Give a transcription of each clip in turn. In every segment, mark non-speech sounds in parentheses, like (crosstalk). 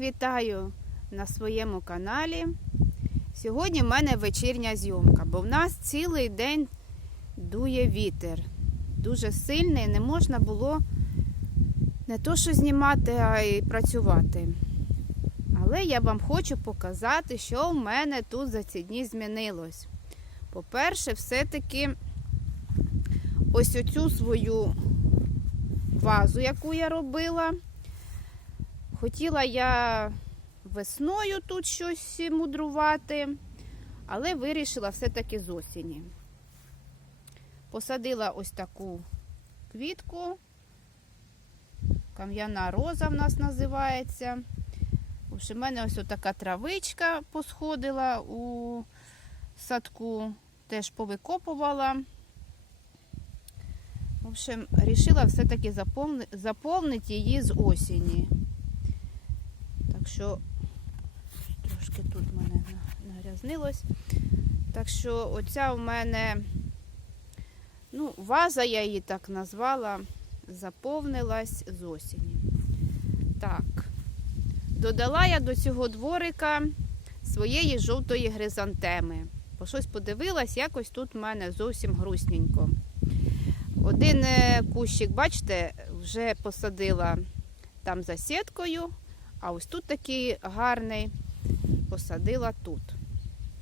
Вітаю на своєму каналі. Сьогодні в мене вечірня зйомка, бо в нас цілий день дує вітер. Дуже сильний, не можна було не то що знімати, а й працювати. Але я вам хочу показати, що в мене тут за ці дні змінилось. По-перше, все-таки ось оцю свою вазу, яку я робила. Хотіла я весною тут щось мудрувати, але вирішила все-таки з осені. Посадила ось таку квітку. Кам'яна роза в нас називається. В общем, в мене ось така травичка посходила у садку, теж повикопувала. В общем, вирішила все-таки заповнити її з осені. Що трошки тут в мене на- нагрязнилось. Так що оця в мене, ну, ваза я її так назвала, заповнилась з осені. Так. Додала я до цього дворика своєї жовтої гризантеми. Бо щось подивилась, якось тут в мене зовсім грустненько. Один е, кущик, бачите, вже посадила там за сіткою, а ось тут такий гарний посадила тут.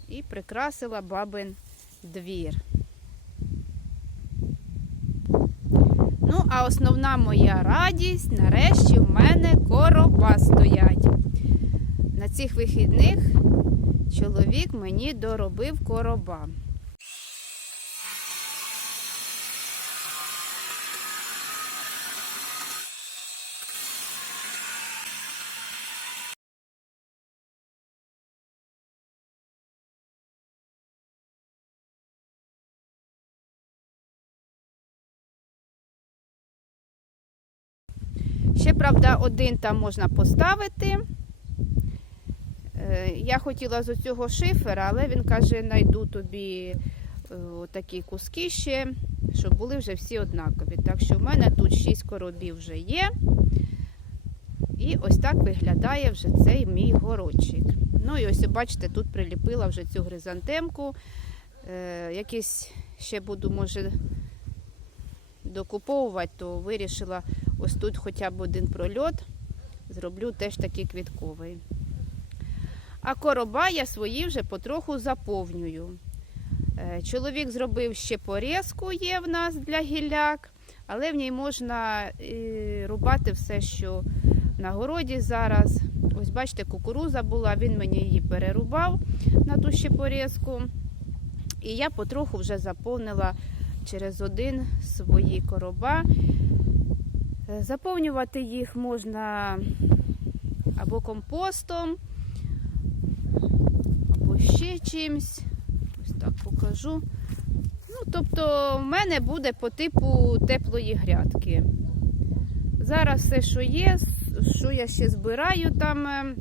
І прикрасила бабин двір. Ну, а основна моя радість, нарешті в мене короба стоять. На цих вихідних чоловік мені доробив короба. Ще, правда, один там можна поставити. Е, Я хотіла з цього шифера, але він каже, знайду тобі е, такі куски ще, щоб були вже всі однакові. Так що в мене тут 6 коробів вже є. І ось так виглядає вже цей мій городчик. Ну і ось, бачите, тут приліпила вже цю гризантемку. Е, Якийсь ще буду, може, докуповувати, то вирішила ось тут хоча б один прольот. Зроблю теж такий квітковий. А короба я свої вже потроху заповнюю. Е, Чоловік зробив ще порізку, є в нас для гілляк, але в ній можна е, рубати все, що на городі зараз. Ось бачите, кукуруза була, він мені її перерубав на ту ще порізку. І я потроху вже заповнила через один свої короба. Заповнювати їх можна або компостом, або ще чимось. Ось так покажу. Ну, тобто, в мене буде по типу теплої грядки. Зараз все, що є, що я ще збираю там, е,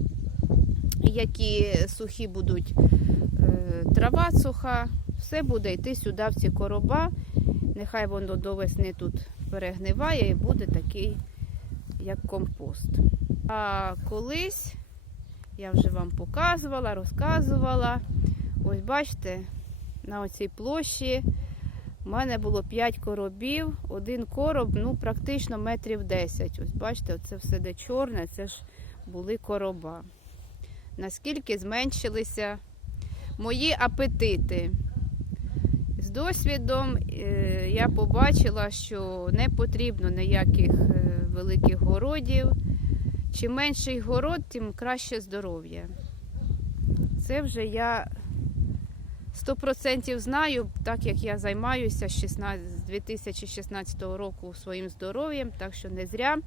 які сухі будуть е, трава суха, все буде йти сюди в ці короба. Нехай воно до весни тут перегниває і буде такий, як компост. А колись я вже вам показувала, розказувала. Ось бачите, на оцій площі у мене було 5 коробів. Один короб, ну, практично метрів 10. Ось бачите, оце все де чорне, це ж були короба. Наскільки зменшилися мої апетити. Досвідом е, я побачила, що не потрібно ніяких е, великих городів. Чим менший город, тим краще здоров'я. Це вже я 100% знаю, так як я займаюся з 16 з 2016 року своїм здоров'ям, так що не зря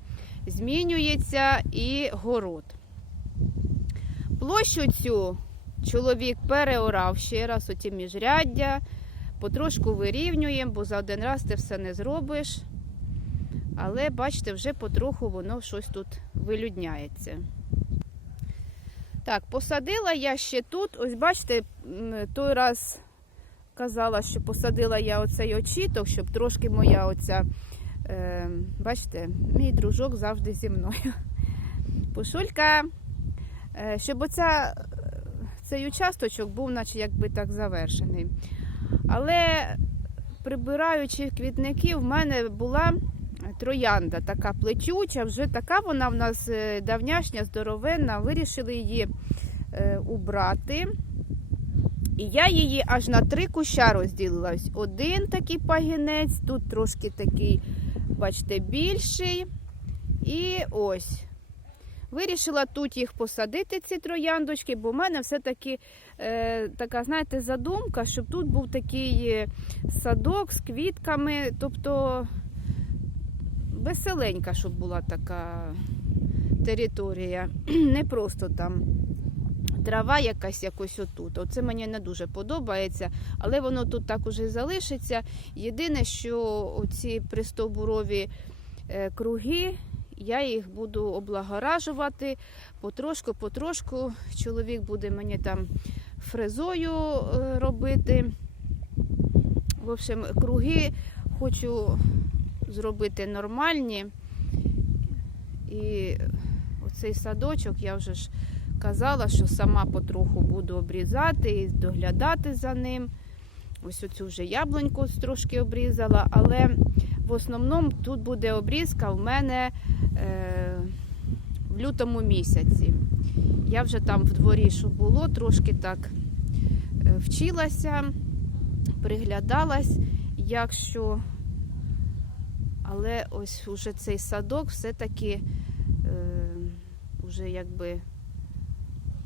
змінюється і город. Площу цю чоловік переорав ще раз оті міжряддя, потрошку вирівнюємо, бо за один раз ти все не зробиш. Але бачите, вже потроху воно щось тут вилюдняється. Так, посадила я ще тут. Ось бачите, той раз казала, що посадила я оцей очіток, щоб трошки моя оця, е, бачите, мій дружок завжди зі мною. (laughs) Пушулька, е, щоб оця, е, цей участочок був, наче якби так завершений. Але прибираючи квітники, в мене була троянда така плечуча, вже така вона в нас е, давняшня, здоровенна. Вирішили її е, убрати. І я її аж на три куща розділила. Один такий пагінець, тут трошки такий, бачите, більший. І ось. Вирішила тут їх посадити, ці трояндочки, бо в мене все-таки е, така, знаєте, задумка, щоб тут був такий е, садок з квітками, тобто веселенька, щоб була така територія. (clears throat) Не просто там трава якась якось отут. Оце мені не дуже подобається, але воно тут так уже залишиться. Єдине, що оці пристовбурові е, круги, я їх буду облагоражувати потрошку, потрошку. Чоловік буде мені там фрезою е, робити. В общем, круги хочу зробити нормальні. І оцей садочок я вже ж казала, що сама потроху буду обрізати і доглядати за ним. Ось оцю вже яблуньку трошки обрізала, але в основному тут буде обрізка в мене е, в лютому місяці. Я вже там в дворі, що було, трошки так е, вчилася, приглядалась, як що. Але ось уже цей садок все-таки е, вже якби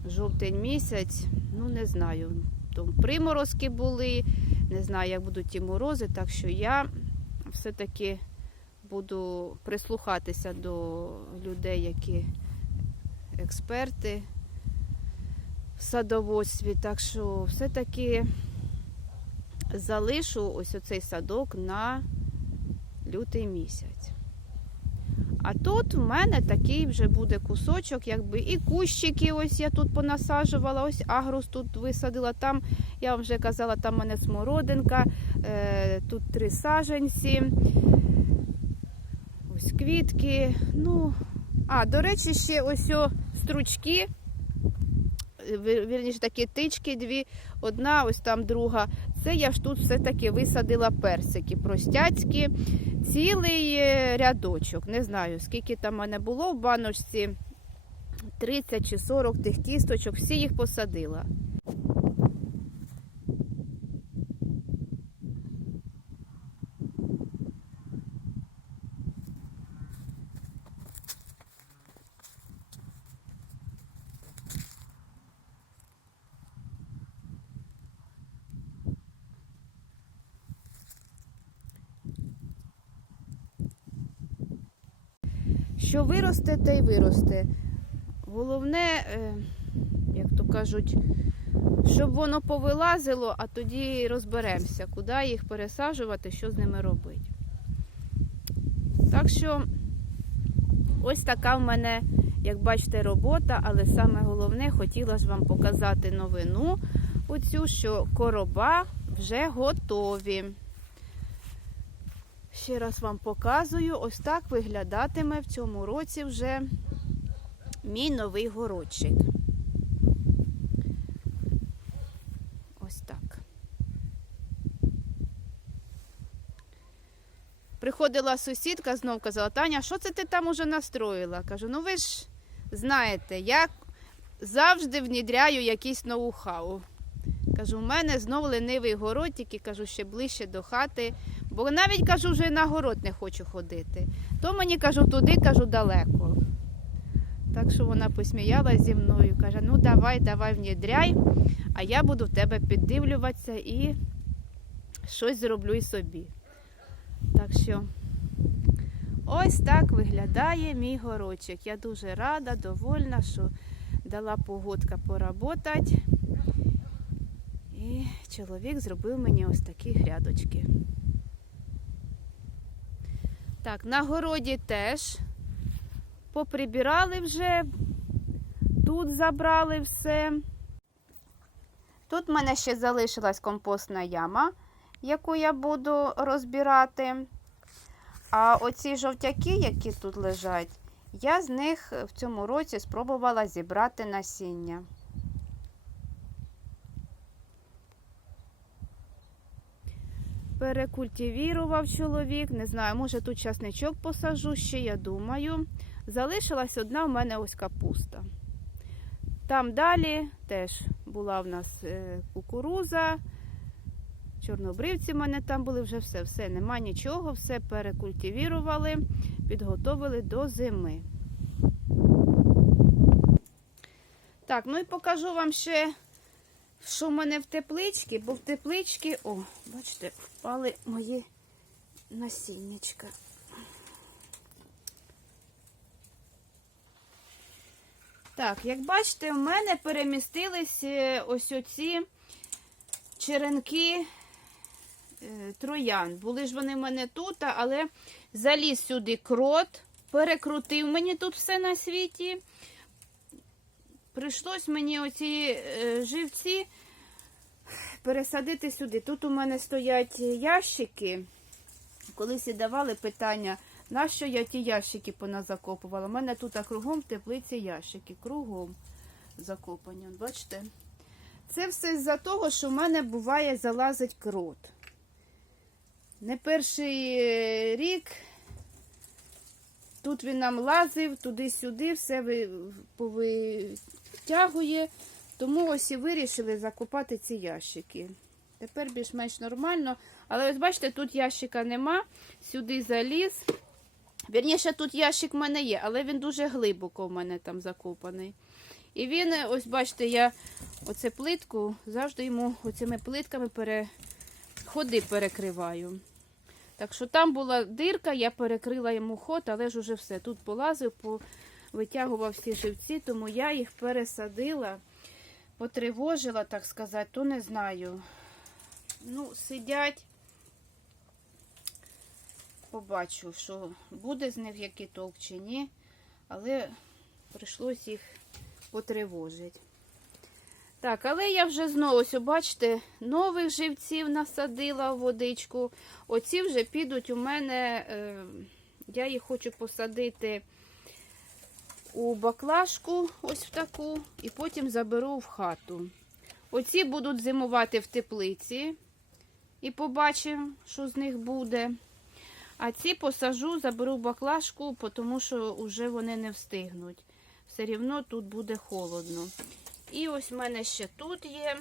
жовтень місяць, ну не знаю, там приморозки були, не знаю, як будуть ті морози, так що я все-таки буду прислухатися до людей, які експерти в садоводстві. Так що все-таки залишу ось оцей садок на лютий місяць. А тут в мене такий вже буде кусочок, якби і кущики. Ось я тут понасаджувала, ось агрус тут висадила. Там, я вам вже казала, там в мене смородинка, тут три саженці, ось квітки. Ну, а, до речі, ще ось о стручки. вір- Вірніше такі тички, дві, одна, ось там друга. Це я ж тут все-таки висадила персики простяцькі, цілий е, рядочок. Не знаю, скільки там в мене було в баночці. 30 чи 40 тих кісточок, всі їх посадила. Що виросте, те й виросте. Головне, е, як то кажуть, щоб воно повилазило, а тоді розберемося, куди їх пересаджувати, що з ними робити. Так що ось така в мене, як бачите, робота, але саме головне, хотіла ж вам показати новину, оцю, що короба вже готові. Ще раз вам показую, ось так виглядатиме в цьому році вже мій новий городчик. Ось так. Приходила сусідка, знов казала, Таня, що це ти там уже настроїла? Кажу, ну ви ж знаєте, я завжди внідряю якийсь ноу-хау. Кажу, у мене знов ленивий город, тільки кажу, ще ближче до хати. Бо навіть кажу, вже на город не хочу ходити. То мені кажу, туди кажу далеко. Так що вона посміялася зі мною, каже: ну давай, давай внідряй, а я буду в тебе піддивлюватися і щось зроблю і собі. Так що ось так виглядає мій горочок. Я дуже рада, довольна, що дала погодка поработати. І чоловік зробив мені ось такі грядочки. Так, на городі теж поприбирали вже, тут забрали все. Тут в мене ще залишилась компостна яма, яку я буду розбирати. А оці жовтяки, які тут лежать, я з них в цьому році спробувала зібрати насіння. Перекультивірував чоловік, не знаю, може тут часничок посажу ще, я думаю. Залишилась одна в мене ось капуста. Там далі теж була в нас е, кукуруза, чорнобривці в мене там були, вже все, все, нема нічого, все перекультивірували, підготовили до зими. Так, ну і покажу вам ще, що в мене в тепличці, бо в тепличці, о, бачите, впали мої насіннячка. Так, як бачите, в мене перемістились е, ось оці черенки е, троян. Були ж вони в мене тут, але заліз сюди крот, перекрутив мені тут все на світі. Прийшлось мені оці е, живці пересадити сюди. Тут у мене стоять ящики. Колись і давали питання, нащо я ті ящики поназакопувала. У мене тут кругом в теплиці ящики, кругом закопані. Бачите? Це все з-за того, що в мене буває залазить крот. Не перший е, рік тут він нам лазив, туди-сюди, все ви- повитягує. Тому ось і вирішили закупати ці ящики. Тепер більш-менш нормально. Але ось бачите, тут ящика нема, сюди заліз. Вірніше, тут ящик в мене є, але він дуже глибоко в мене там закопаний. І він, ось бачите, я оце плитку завжди йому оцими плитками пере... ходи перекриваю. Так що там була дирка, я перекрила йому ход, але ж уже все. Тут полазив, витягував всі живці, тому я їх пересадила, потривожила, так сказати, то не знаю. Ну, сидять. Побачу, що буде з них який толк чи ні, але прийшлось їх потривожити. Так, але я вже знову, ось, бачите, нових живців насадила в водичку. Оці вже підуть у мене, е, я їх хочу посадити у баклажку, ось в таку, і потім заберу в хату. Оці будуть зимувати в теплиці. І побачимо, що з них буде. А ці посажу, заберу в баклажку, тому що вже вони не встигнуть. Все рівно тут буде холодно. І ось в мене ще тут є.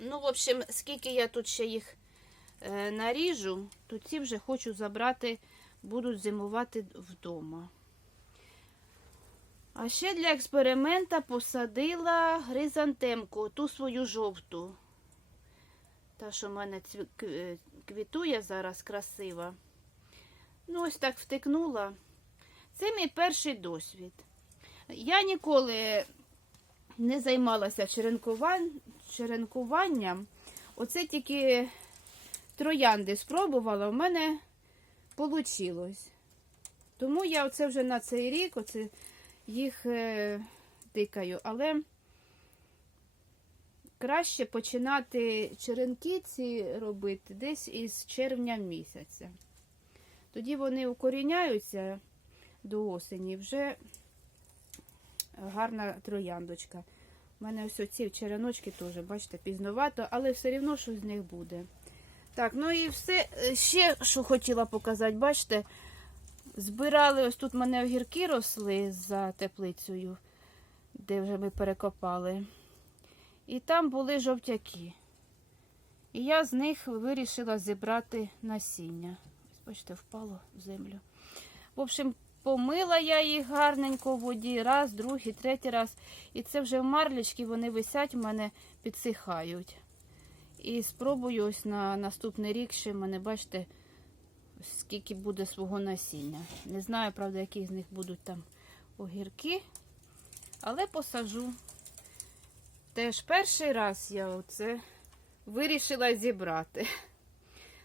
Ну, в общем, скільки я тут ще їх е, наріжу, то ці вже хочу забрати, будуть зимувати вдома. А ще для експеримента посадила гризантемку, ту свою жовту. Та, що в мене е, квітує зараз красива. Ну, ось так втикнула. Це мій перший досвід. Я ніколи не займалася черенкуван... черенкуванням. Оце тільки троянди спробувала, в мене вийшло. Тому я оце вже на цей рік оце їх е, тикаю. Але краще починати черенки ці робити десь із червня місяця. Тоді вони укоріняються до осені, вже гарна трояндочка. У мене ось оці череночки теж, бачите, пізновато, але все одно щось з них буде. Так, ну і все. Е, Ще що хотіла показати, бачите, збирали, ось тут в мене огірки росли за теплицею, де вже ми перекопали. І там були жовтяки. І я з них вирішила зібрати насіння. Бачите, впало в землю. В общем, помила я їх гарненько в воді, раз, другий, третій раз. І це вже в марлячки, вони висять, в мене підсихають. І спробую ось на наступний рік ще в мене, бачите, скільки буде свого насіння. Не знаю, правда, які з них будуть там огірки, але посажу. Теж перший раз я оце вирішила зібрати.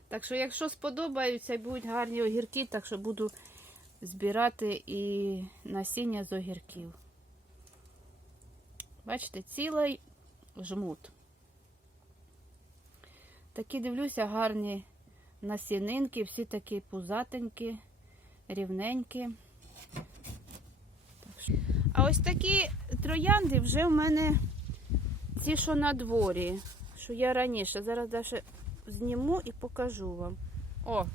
Так що, якщо сподобаються будуть гарні огірки, так що буду збирати і насіння з огірків. Бачите, цілий жмут. Такі дивлюся, гарні насінинки, всі такі пузатенькі, рівненькі. А ось такі троянди вже в мене ці, що на дворі, що я раніше. Зараз даже зніму і покажу вам. О,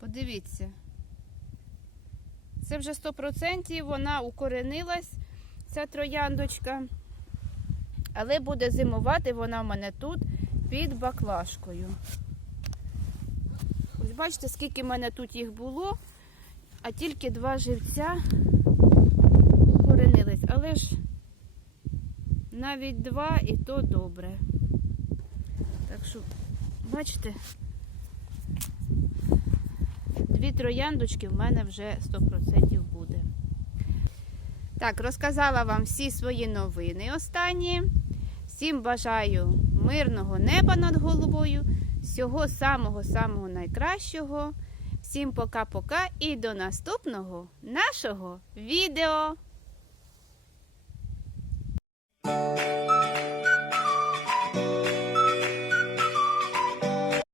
подивіться. Це вже 100% вона укоренилась, ця трояндочка. Але буде зимувати вона в мене тут під баклажкою. Ось бачите, скільки в мене тут їх було, а тільки два живця укоренились. Але ж навіть два і то добре. Так що, бачите, дві трояндочки в мене вже 100% буде. Так, розказала вам всі свої новини останні. Всім бажаю мирного неба над головою, всього самого-самого найкращого. Всім пока-пока і до наступного нашого відео.